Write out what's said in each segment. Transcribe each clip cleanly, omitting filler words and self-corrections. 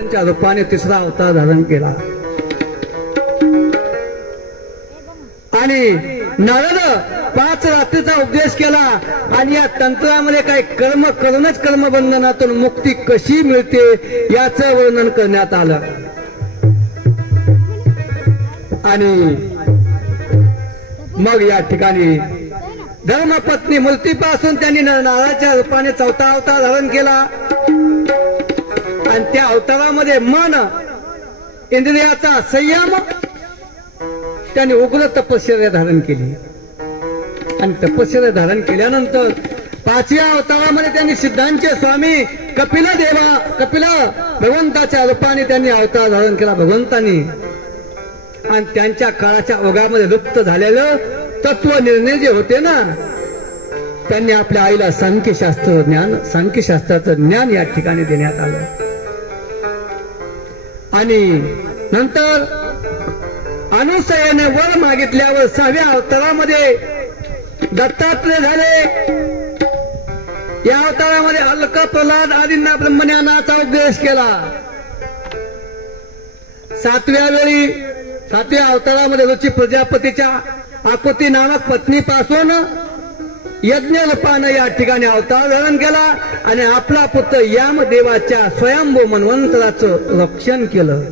त्यांच्या रूपाने तिसरा अवतार धारण केला आणि नारद 5 रात्रीचा उपदेश केला आणि या तंत्रामध्ये काही कर्म करूनच कर्मबंधनातून मुक्ती कशी मिळते याचं वर्णन करण्यात आलं। आणि मग या ठिकाणी धर्मपत्नी मूर्तीपासून त्यांनी नाराच्या रूपाने 4था अवतार धारण केला आणि त्या अवतारामध्ये मन इंद्रियाचा संयम त्यांनी उग्र तपश्चर्या धारण केली आणि तपश्चर्या धारण केल्यानंतर 5व्या अवतारामध्ये त्यांनी सिद्धांचे स्वामी कपिल भगवंताच्या रूपाने त्यांनी अवतार धारण केला भगवंतांनी आणि त्यांच्या काळाच्या ओघामध्ये लुप्त झालेलं तत्व निर्णय जे होते ना त्यांनी आपल्या आईला सांख्यशास्त्राचं ज्ञान या ठिकाणी देण्यात आलं आणि नंतर अनुसयाने वर मागितल्यावर 6व्या अवतारामध्ये दत्तात्रय झाले। या अवतारामध्ये अलक प्रल्हाद आदींना ब्रह्मज्ञानाचा उपदेश केला। 7व्या अवतारामध्ये रुची प्रजापतीच्या आकुती नामक पत्नीपासून यज्ञ रूपानं या ठिकाणी अवतार धारण केला आणि आपला पुत्र यामदेवाच्या स्वयंभू मन्वंतराचं रक्षण केलं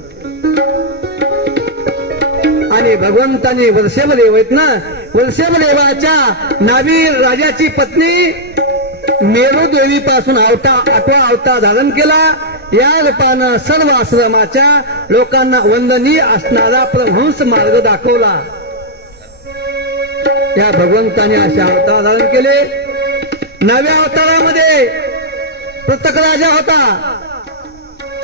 आणि भगवंतांनी वर्षभदेव आहेत ना वर्षभदेवाच्या नावी राजाची पत्नी मेरू देवीपासून 8वा अवतार धारण केला। या रूपानं सर्व आश्रमाच्या लोकांना वंदनीय असणारा परमहंस मार्ग दाखवला। या भगवंताने असे अवतार धारण केले। 9व्या अवतारामध्ये पृथक राजा होता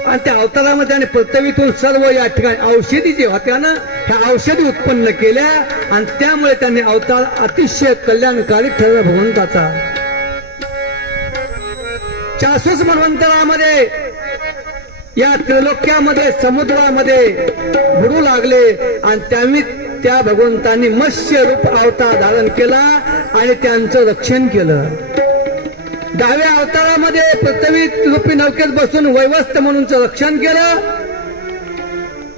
आणि त्या अवतारामध्ये त्याने पृथ्वीतून सर्व या ठिकाणी औषधी जे होत्या ना ह्या औषधी उत्पन्न केल्या आणि त्यामुळे त्यांनी अवतार अतिशय कल्याणकारी ठरला भगवंताचा। 400 मन्वंतरामध्ये या त्रिलोक्यामध्ये समुद्रामध्ये बुडू लागले आणि त्यांनी त्या भगवंतांनी मत्स्य रूप अवतार धारण केला आणि त्यांचं रक्षण केलं। 10व्या अवतारामध्ये पृथ्वी रूपी नौकेत बसून वैवस्त म्हणून रक्षण केलं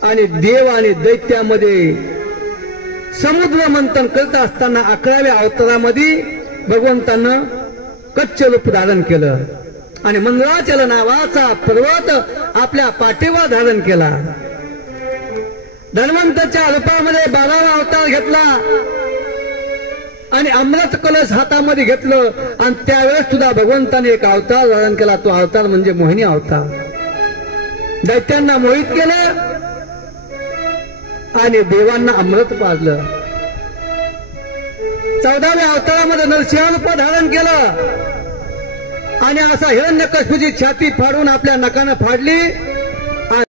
आणि देव आणि दैत्यामध्ये समुद्र मंथन करत असताना 11व्या अवतारामध्ये भगवंतानं कच्छ रूप धारण केलं आणि मंदराचल नावाचा पर्वत आपल्या पाठीवर धारण केला। धन्वंतरच्या रूपामध्ये 12वा अवतार घेतला आणि अमृत कलश हातामध्ये घेतलं आणि त्यावेळेस सुद्धा भगवंताने एक अवतार धारण केला। तो अवतार म्हणजे मोहिनी अवतार। दैत्यांना मोहित केलं आणि देवांना अमृत पाजलं। 14व्या अवतारामध्ये नरसिंह रूप धारण केलं आणि असा हिरण्यकश्यपूची छाती फाडून आपल्या नखानं फाडली